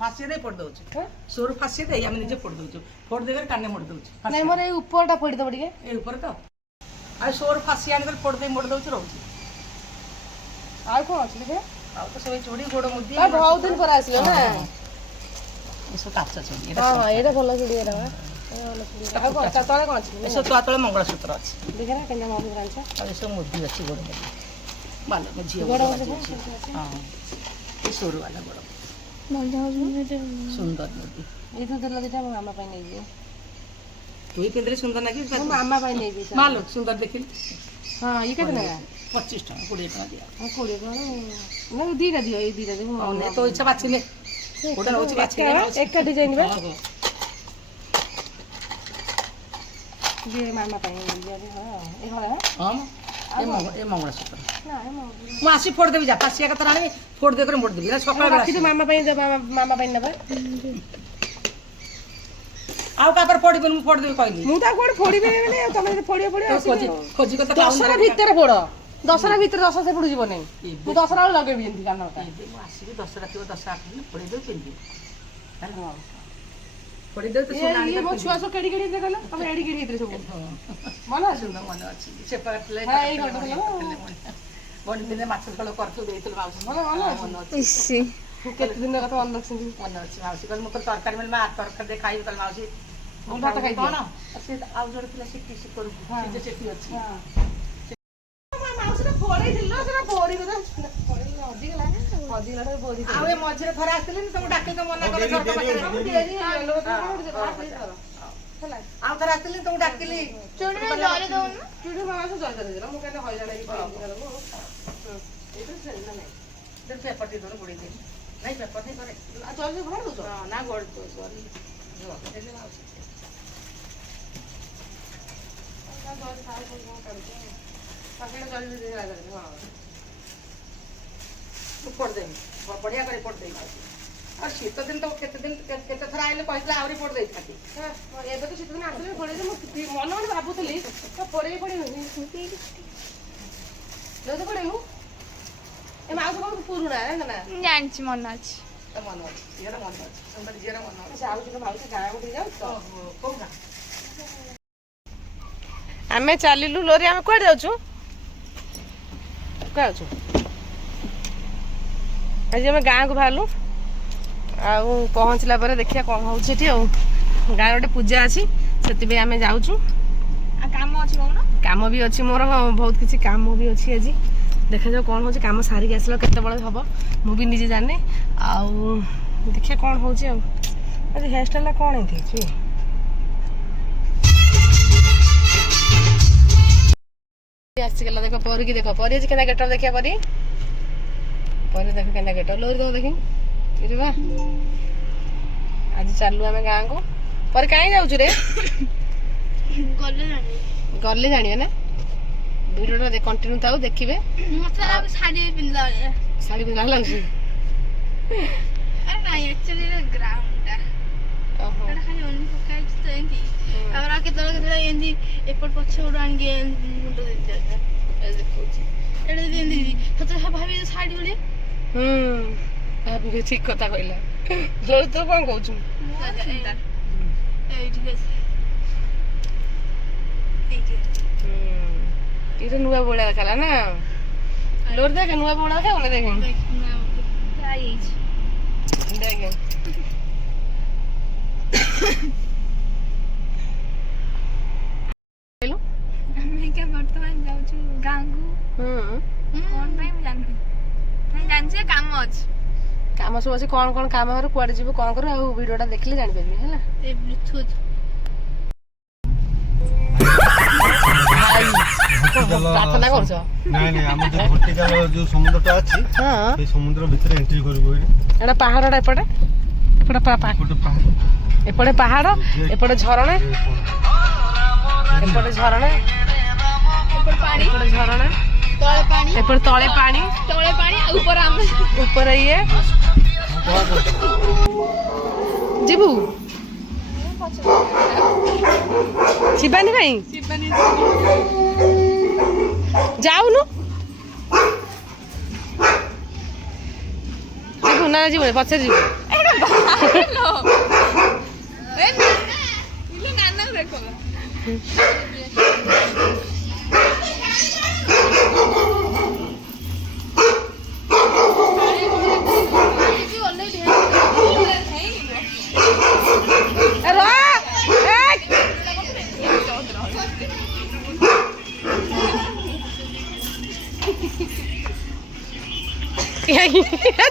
फासी दे फोड़ दउछ सोर फासी दे हम निजे फोड़ दउछ फोड़ देकर काने मोड़ दउछ नहीं मोर ए ऊपरटा फोड़ दब ଟିକେ ए ऊपर तो आ सोर फासी आन कर फोड़ दे मोड़ दउछ रहउछ आ कोन अछि देखे आ तो सब चोड़ी गोड़ मुदी आ बहुत दिन पर आसिलो ना एसो काचा चोड़ी हां हां एटा भलो चूड़ी एटा आ कोन ता तळे कोन अछि एसो तो तळे मंगलसूत्र अछि देखे ना केना मोर ब्रांच आ एसो मुदी अछि गोड़ मुदी माल में झियो गोड़ हां ए सोर वाला गोड़ ଭଲ ଯାଉଛି सुंदर मुदी ए तो देला देटा मामा पाई नै जे तू ही पिंदरे सुंदर लागी मामा पाई नै जे माल सुंदर देखिल हां ये केतना लगा 25 टका 20 टका दिया हां कोड़ी कोन ना दीटा दियो ए दीटा दे औने तो इच्छा बाछि ले ओटा होछि बाछि ले एकटा डिजाइन बा ये मामा पाई नै जे हां ए होला हां ए मंगलसूत्र ना ए मामा ମୁଁ ଆସି ଫୋड़ ଦେବି ଯା ପାସିଆ କଥା ଆଣିବି ଫୋड़ ଦେଇକରି ମୋड़ ଦେବି ସକାଳ ବାକି ତ ମାମା ପାଇଁ ମାମା ପାଇଁ ନେବା ଆଉ କାପରେ ପଡିବନି ମୁଁ ଫୋड़ ଦେବି କହିଲି ମୁଁ ତ କୋଉଠି ଫୋଡ଼ିବି ମାନେ ତମେ ଯଦି ଫୋଡ଼ିବ ଖୋଜି ଖୋଜି କଥା ଦଶରା ଭିତରେ ଫୋଡ଼ ଦଶରା ଭିତରେ ଦଶ ସେପଟୁ ଯିବ ନାହିଁ ମୁଁ ଦଶରା ବେଳୁ ଲଗେଇବି ଏମିତି କାନଟା ଏବେ ମୁଁ ଆସିବି ଦଶଟା ଥିବ 10-8 ଦିନ ଫୋଡ଼ି ଦେବି ପିନ୍ଧିବି ହେଲା ଫୋଡ଼ି ଦେବି ତ ସୁନା ଇଏ ମୋ ଛୁଆ ସବୁ କେଡି କେଡି ଦେଖଲ ତମେ ଏଡି କେଡି ହେଇଥିଲେ ସବୁ ମନେ ଅଛି ସୁନ୍ଦର ମନେ ଅଛି ସେ ପାଖରେ ହଁ ଏଇ ଘଟ ବଣି ଦିନେ ମାଛ ଝୋଳ କରିଥିଲୁ ଦେଇଥିଲୁ ମାଉସୀ ମନେ ମନେ ଅଛି ଇସି କେତେ ଦିନ କଥା ମନେ ରଖିଛନ୍ତି ମନେ ଅଛି ମାଉସୀ କହିଲେ ମୁଁ ତରକାରୀ ମାନେ ମା ତରକାରୀ ଦେଇ ଖାଇବି କହିଲେ ମାଉସୀ ମୁଁ ଭାତ ଖାଇଦିଅ। କଣ ସେ ଆଉ ଜଣେ ଥିଲା ସେ କିସି କରୁ ସେ ଯେ ସେଠି ଅଛି ମାଉସୀଟା ଫୋଡ଼େଇଥିଲ ସେଟା ଫୋଡ଼ି କଥା ହଜିଗଲା ହଜିଗଲା ଫୋଡ଼ି ଆଉ ଏ ମଝିରେ ଥରେ ଆସିଥିଲି ତମକୁ ଡାକି ତ ମନା କଲେ ଝରକା ପାଖରେ ଆଉ ଥରେ ଆସିଥିଲି ତମକୁ ଡାକିଲି ଚୁଡ଼ି ଜରି ଦଉନ ଚୁଡ଼ି ମାମା ସବୁ ଜୟ କରିଦେଲା ମୁଁ କେন ହଇରାଣ ହେଇକି ପେପର ଟିକେ ଧର ବୁଡେଇ ଦେବି ନାଇଁ ପେପର नहीं करे ଆଉ ଜରି ଭଲ ଦଉଛ ନା ଗୋଡ଼ ଜରି ଦେଲେ ମାଉସୀ ପड़ देवी बढ़िया करे पड़ देवी और शीत दिन तो केते थर आइले कहले आवरी पड़ देई थाती ଏବେ ତ ଶୀତ ଦିନ ଆସିଲେ ପଳେଇ ମୁଁ ମନେ ମନେ ଭାବୁଥିଲି ପଳେଇ ପଡ଼ିବନି ଯଦି ପଳେଇବୁ ଏ ମାଉସ କ'ଣ ପୁରୁଣା ନା ଜାଣିଛି ମନେ ଅଛି ତ ମନ ଅଛି ଝିଅର ମନ ଅଛି ସୁନ୍ଦର ଝିଅର ମନ ଅଛି ସେ ଆଉ ଟିକେ ମାଉସ ଗାଁକୁ ଟିକେ ଯାଉଛି ତ କୋଉ ଗାଁ ଆମେ ଚାଲିଲୁ ଲୋରି ଆମେ କୁଆଡ଼େ ଯାଉଛୁ କୁଆଡ଼େ ଯାଉଛୁ ଆଜି ଆମେ ଗାଁକୁ ବାହାରିଲୁ ଆଉ ପହଞ୍ଚିଲା ପରେ ଦେଖିବା କ'ଣ ହେଉଛି ଏଠି ଆଉ ଗାଁରେ ଗୋଟେ ପୂଜା ଅଛି ସେଥିପାଇଁ ଆମେ ଯାଉଛୁ ଆଉ କାମ ଅଛି କହୁନ କାମ ବି ଅଛି ମୋର ବହୁତ କିଛି କାମ ବି ଅଛି ଆଜି ଦେଖାଯାଉ କ'ଣ ହେଉଛି କାମ ସାରିକି ଆସିଲା କେତେବେଳେ ହେବ ମୁଁ ବି ନିଜେ ଜାଣିନି ଆଉ ଦେଖିବା କ'ଣ ହେଉଛି ଆଉ ଆଜି ହେୟାର ଷ୍ଟାଇଲ୍ଟା କ'ଣ ଏମିତି ହେଇଛି ଆସିଗଲା ଦେଖ ପରିକି ଦେଖ ପରି ଆଜି କେନ୍ତା ଗେଟର ଦେଖିବା ପରି ଦେଖ କେନ୍ତା ଗେଟର ଲୋରି ଦେବ ଦେଖି ବା ଆଜି ଚାଲୁ ଆମେ ଗାଁକୁ ପରେ କାହିଁ ଯାଉଛୁ ରେ ଗଲେ ଜାଣିବେ ନା ଭିଡ଼ିଓଟା କଣ୍ଟିନ୍ୟୁ ଥାଉ ଦେଖିବେ ମତେ ଶାଢ଼ୀ ପିନ୍ଧିଲା ଶାଢ଼ୀ ପିନ୍ଧା ଲାଗୁଛି ନାଇଁ ଆକ୍ଚୁଆଲି ଗ୍ରାଉଣ୍ଡଟା ସେଟା ଖାଲି ଓନି ପକା ହେଇଛି ତ ଏମିତି ତାପରେ ଆଉ କେତେବେଳେ ଏମିତି ଏପଟ ପଛ ଗୋଡ଼ ଆଣିକି ମୁଣ୍ଡ ଦେଖଉଛି ଏଇଟା ଯଦି ଏମିତି ସେତେବେଳେ ଭାବି ଶାଢ଼ୀ ଭଳିଆ ଭାବିକି ଠିକ କଥା କହିଲା ଲୋରି ତୁ କ'ଣ କହୁଛୁ ଏଇଟା ନୂଆ ଭଳିଆ ଦେଖାଲା ନା ଲୋରି ଦେଖେ ନୂଆ ଭଳିଆ ଦେଖାବନି ଦେଖେ ଦେଖେ ଆମେ ବର୍ତ୍ତମାନ ଯାଉଛୁ ଗାଁକୁ କ'ଣ ପାଇଁ ମୁଁ ଜାଣିନି ଜାଣିଛି କାମ ଅଛି କାମ ସବୁ ଅଛି କ'ଣ କ'ଣ କାମ କରୁ କୁଆଡ଼େ ଯିବୁ କ'ଣ କରୁ ଆଉ ଭିଡ଼ିଓଟା ଦେଖିଲେ ଜାଣିପାରିବି ହେଲା ଏ ବ୍ଲୁଟୁଥ୍ ପ୍ରାର୍ଥନା କରୁଛ ନାଇଁ ନାଇଁ ଆମର ଯୋଉ ଭର୍ଟିକାଲ ଯୋଉ ସମୁଦ୍ରଟା ଅଛି ସେଇ ସମୁଦ୍ର ଭିତରେ ଏଣ୍ଟ୍ରି କରିବୁ ଏଇଟା ପାହାଡ଼ଟା ଏପଟେ ଏପଟେ ଏପଟେ ପାହାଡ଼ ଏପଟେ ଝରଣା ଏପଟେ ଝରଣା ଏପଟେ ପାଣି ଏପଟେ ଝରଣା ତଳେ ପାଣି ଏପଟେ ତଳେ ପାଣି ଆଉ ଉପରେ ଆମେ ଉପରେ ଇଏ ଯିବୁ ଯିବାନି ଭାଇ ଯାଉନୁ ଯିବୁ ନା ଯିବୁ ପଛରେ ଯିବୁ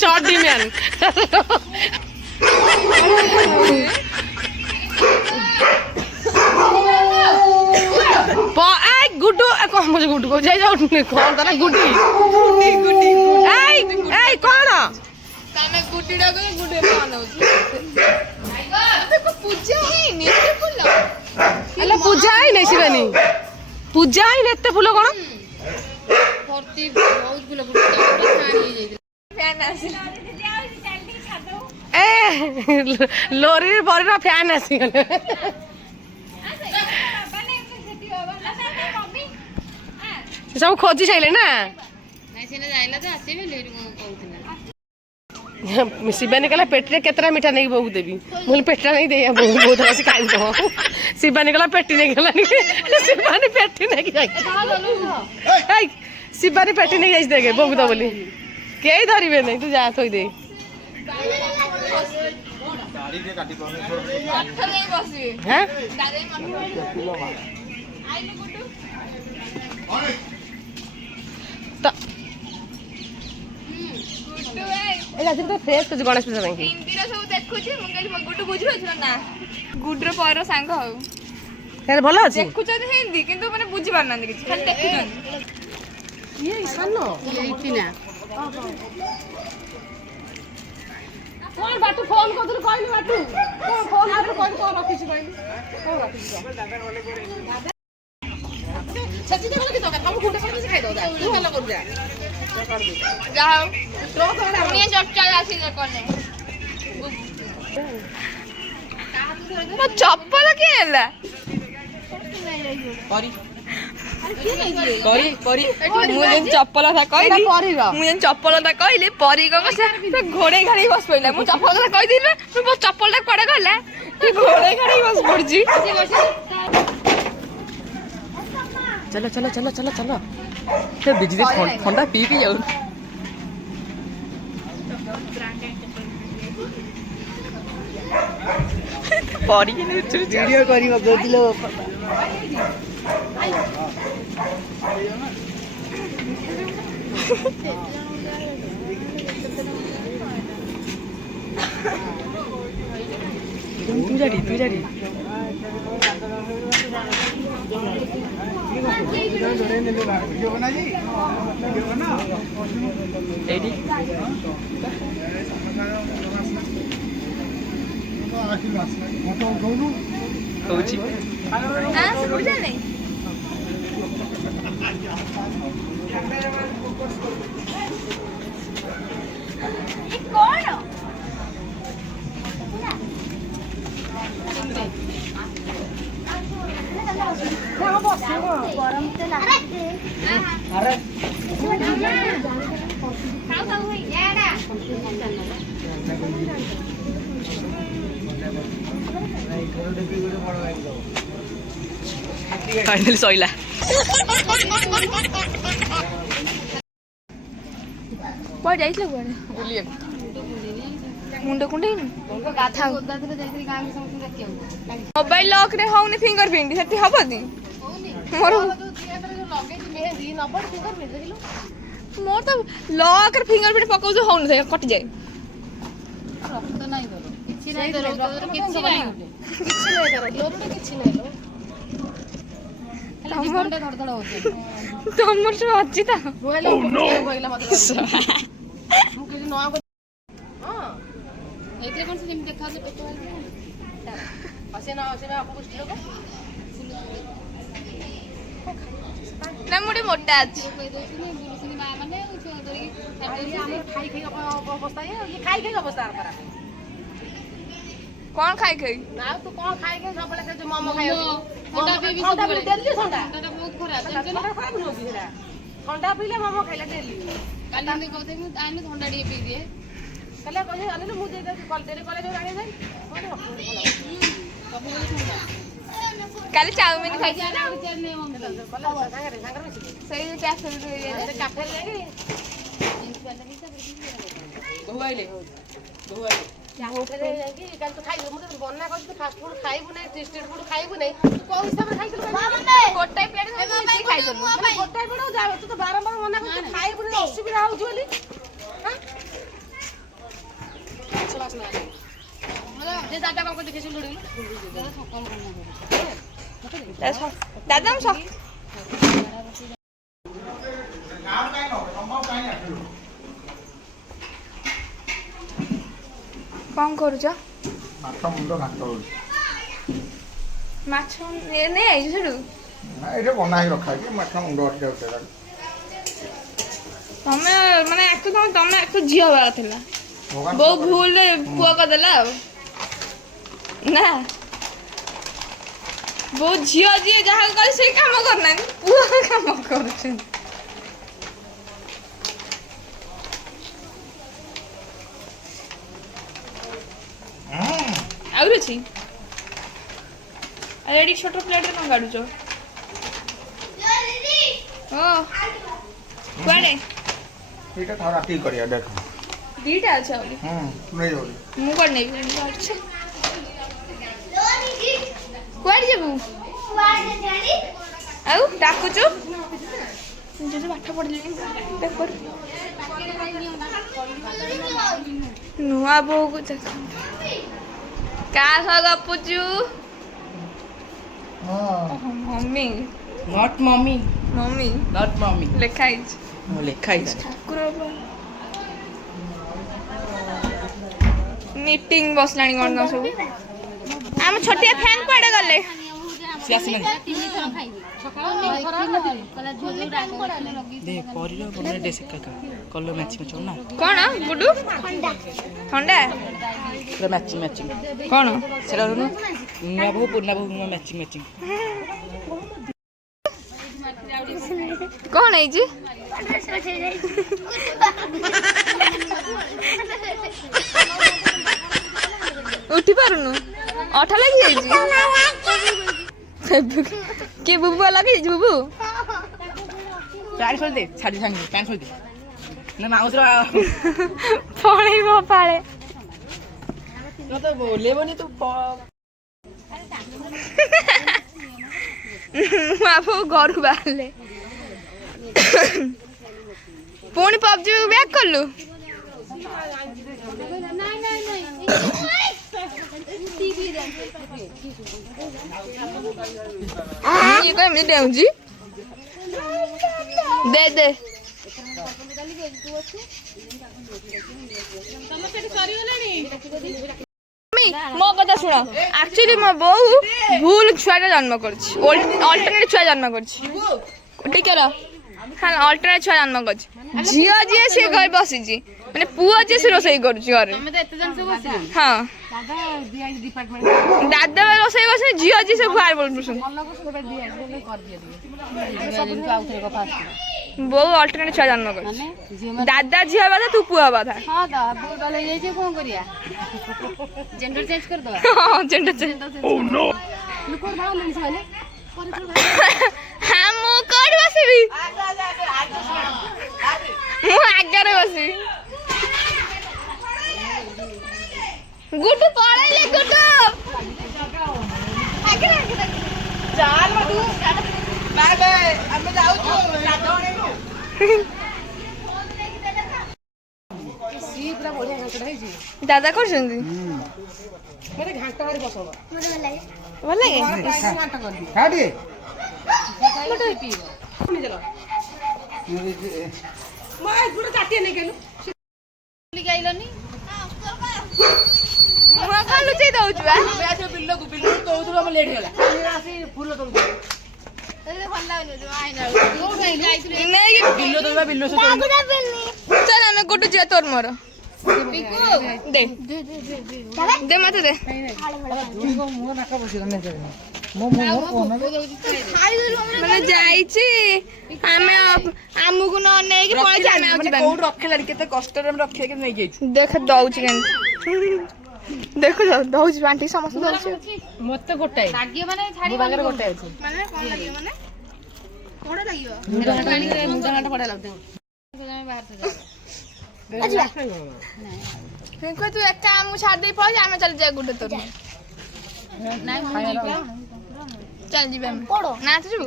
चौड़ी मैन गुड्डू कौन मुझे गुड्डू को जाई जाओ कौन तारा गुड्डी गुड्डी ए कौन ताने गुड्डीडा को गुड्डे पान होची देखो पूजा है नी एते फूल अल्ला पूजा है नहीं शिवानी पूजा है नहीं एते फूल कौन भर्ती बहुत फूल फूल खानी जाई फैन आसी ए लोरी बरी फैन आसी गले सब खोजी साइले ना नहीं सेने जाइला तो आसीबे लेरी को कहउथिना शिवानी कहला पेटी केतरा मिठा नहीं बहु देवी मुझे पेटा नहीं दे बहुत बस खाई तो शिवानी कहला पेटी नहीं गला शिवानी पेटी नहीं जाई शिवानी पेटी नहीं जाई देगे बहु तो बोली केई धरिबे नहीं तू जा थोई दे गाड़ी के काटी पाने छोड़ काठ नहीं बसी हैं दादे मन आइले गुड्डू तो गुड्डू ए एला तो फ्रेश कुछ गणेश पूजा में हिंदी रो सब देखुची मु कहली गुड्डू बुझिरो छ ना गुड्डू पर सांग हो यार भलो अछि देखुछ हिंदी किंतु माने बुझी पार ना किछ खाली देखुछ ये सानो ये इतिना कौन बाटू फोन को तू कहली बाटू कौन फोन आर कौन रखी छी कहली कौन रखी सच्ची देखो कि तो हम गुंडा सब खाई दो तू हल्ला कर जा जाओ तो थोड़ा उनिया चर्चा आसी जे कोने मो चप्पल के होला करी मु जेन चप्पल था कहली परी रो मु जेन चप्पल था कहली परी को से घोड़े घाड़ी बस पइला मु चप्पल था कहि दिले मु चप्पल ता कोडे गला कि घोड़े घाड़ी बस पड़जी चलो चलो चलो चलो चलो ते बिजली ठंडा पी पी जाऊ परी के वीडियो करी दो दिलो तू जाडी एडी कौची हां बुझा नहीं ये कौन अरे फाइनली सइला पर जाइछले गोरे बुलिए मुंड कुंडेनी उनको गाथा मोबाइल लॉक रे होउनी फिंगरप्रिंट सेठी हबदी मोर मोर तो लॉक रे फिंगरप्रिंट पकाउ जो होउनी थे कट जाए तमर से अच्छी था एतरे कोन से जेम देखा से पेटो हसे ना आपको स्टिल को ना मुड़ी मोटा अछि कौन खाई खाई ना तू कौन खाएगे सबले से जो मोमो खायो ठंडा पीबी सबले डेली ठंडा बहुत खराब खराब न होबी हेरा ठंडा पीले मोमो खाइला डेली काली ने कहते मु आने ठंडा डी पी दिए କାଲି କହିଲେ ଆଣିଲୁ ମୁଁ ଦେଇ କଲେଜରେ ଆଣିବା ଯାଇ କାଲି ଚାଉମିନ ଖାଇଛି ନା ସେଇ କାଫେ ଯାଇକି ଯାଇକି କାଲି ତୁ ଖାଇବୁ ମୁଁ ତ ମନା କରୁଛି ତୁ ଫାଷ୍ଟ ଫୁଡ ଖାଇବୁ ନାହିଁ ଷ୍ଟ୍ରିଟ୍ ଫୁଡ ଖାଇବୁ ନାହିଁ କୋଉ ହିସାବରେ ଖାଇଥିଲୁ ଗୋଟାଏ ପ୍ଲେଟ୍ ଖାଇଦେଲୁ ଗୋଟାଏ ବେଳ ଯାଉ ତୁ ତ ବାରମ୍ବାର ମନା କରୁଛୁ ଖାଇବୁ ନାହିଁ ଅସୁବିଧା ହଉଛି ବୋଲି ଦାଦା କଣ ଦେଖେଇ ଦାଦା କଣ କରୁଛ ମାଛ ମୁଣ୍ଡ ଘାଟ ହଉଛି ମାଛ ନେଇ ଆଇଛୁ ସେଠୁ ନା ଏଇଟା ବନା ହେଇକି ରଖା ହେଇଛି ମାଛ ମୁଣ୍ଡ ଅଟକି ଯାଉଛି ତମେ ମାନେ ତମେ ଝିଅ ହବାର ଥିଲା ବୋଉ ଭୁଲରେ ପୁଅ କରିଦେଲା ଆଉ ନା ବୋଉ ଝିଅ ଯିଏ ଯାହା କରେ ସେଇ କାମ କରୁନାହାନ୍ତି ପୁଅ କାମ କରୁଛନ୍ତି ଆହୁରି ଅଛି ଏଠି ଛୋଟ ପ୍ଲେଟ୍ରେ କଣ କାଢୁଛ ଓ କୁଆଡ଼େ ଏଇଟା ଥରେ ରାତି କରିବା ଦେଖ ଦିଟା ଅଛି ଆହୁରି ନେଇଯାଉଛି ମୁଁ କୁଆଡ଼େ ନେବି କୁଆଡ଼େ ଯିବୁ ଆଉ ଡାକୁଛୁ ଯଦି ପାଠ ପଢ଼ିଲେଣି ନୂଆ ବୋଉକୁ ଦେଖ କାହା ସହ ଗପୁଛୁ mummy not mummy mummy not mummy ଲେଖା ହେଇଛି ଲେଖା ହେଇଛି ଠାକୁର ମିଟିଂ ବସିଲାଣି କ'ଣ କ'ଣ ସବୁ ଆମ ଛୋଟିଆ ଫ୍ୟାନ୍ କୁଆଡ଼େ ଗଲେ ସେ ଆସିଲାଣି କଲର ମ୍ୟାଚିଂ ନା କ'ଣ ଗୁଡୁ ଥଣ୍ଡା ପୁରା ମ୍ୟାଚିଂ ମ୍ୟାଚିଂ କ'ଣ ସେଟା ନୂଆ ବୋହୁ ପୁରୁଣା ବୋହୁ ନୂଆ ମ୍ୟାଚିଂ ମ୍ୟାଚିଂ କ'ଣ ହେଇଛି ଉଠି ପାରୁନୁ ଅଠା ଲାଗିଯାଇଛି କିଏ ବୁବୁ ଲଗେଇଛି ବୁବୁ ପ୍ୟାଣ୍ଟ ଖୋଲି ଦେ ଛାଡ଼ି ସାଙ୍ଗେ ପ୍ୟାଣ୍ଟ ଖୋଲି ଦେ ନା ମାଉସର ପଳେଇବ ପାଳେ ତ ଓହ୍ଲେଇବନି ତୁ ବାବୁ ଘରୁ ବାହାରିଲେ ପୁଣି ପବଜି ବ୍ୟାକ୍ କଲୁ ଇଏ କଣ ଏମିତି ଡେଉଁଛି ଦେ ଦେ ମୋ କଥା ଶୁଣ ଆକ୍ଚୁଆଲି ମୋ ବୋଉ ଭୁଲ ଛୁଆଟା ଜନ୍ମ କରିଛି ଅଲ୍ଟରନେଟ୍ ଛୁଆ ଜନ୍ମ କରିଛି ଟିକେ ରହ ହଁ ଅଲ୍ଟରନେଟ୍ ଛୁଆ ଜନ୍ମ କରିଛି ଝିଅ ଯିଏ ସିଏ ଘରେ ବସିଛି ମାନେ ପୁଅ ଯିଏ ସେ ରୋଷେଇ କରୁଛି ଘରେ ହଁ ଦାଦା ରୋଷେଇ କରୁଛନ୍ତି ଝିଅ ଯିଏ ସେ ବାହାର କରୁଛନ୍ତି ବୋଉ ଅଲ୍ଟରନେଟ୍ ଛୁଆ ଜନ୍ମ କରିଛି ଦାଦା ଝିଅ ହବା ତୁ ପୁଅ ହବା କଥା ହଁ ଜେଣ୍ଡର ଚେଞ୍ଜ ହଁ ମୁଁ କୋଉଠି ବସିବି ମୁଁ ଆଗରେ ବସିବି ଗୁଡୁ ପଳେଇଲେ ଗୁଡୁ ଆମେ ଯାଉଛୁ ଦାଦା କରୁଛନ୍ତି ଘାଣ୍ଟ ଭାରି ପସନ୍ଦ ଭଲ ଲାଗେ ଲୁଚେଇ ଦଉଛୁ ବିଲକୁ ତୋଳୁଥିଲୁ ଆମ ଲେଟ୍ ହେଇଗଲା ଫୁଲ ତୋଳୁଛୁ ଚାଲ ଆମେ ଗୁଡୁ ଯିବା ତୋର ମୋର ଦେ ଦେ ମତେ ଦେ ମାନେ ଯାଇଛି ଆମେ ଆମକୁ ନ ନେଇକି ପଳେଇଛି ଆମେ ଆଉ ଯିବା କୋଉଠି ରଖିଲାଣି କେତେ କଷ୍ଟରେ ଆମେ ରଖିବା କେତେ ନେଇକି ଯାଇଛୁ। ଦେଖ ଦଉଛି କେମିତି ଦେଖୁଛ ଦଉଛି ବାଣ୍ଟି ସମସ୍ତେ ଦଉଛି ମତେ ଗୋଟାଏ ମୋ ପାଖରେ ଗୋଟାଏ ଅଛି ମାନେ କଣ ଲାଗିବ ମାନେ କୋଉଟା ଲାଗିବ ମୁଣ୍ଡ ଘାଣ୍ଟ ବଢିଆ ଲାଗୁଥିବ ତୁ ଏକା ଆମକୁ ଛାଡ଼ି ଦେଇ ପଳେଇ ଆମେ ଚାଲି ଯାଏ ଗୋଟେ ତୋର ଚାଲ ଯିବା ଆମେ ନା ତୁ ଯିବୁ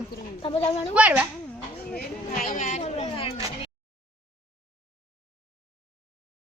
କୁଆଡେ ବା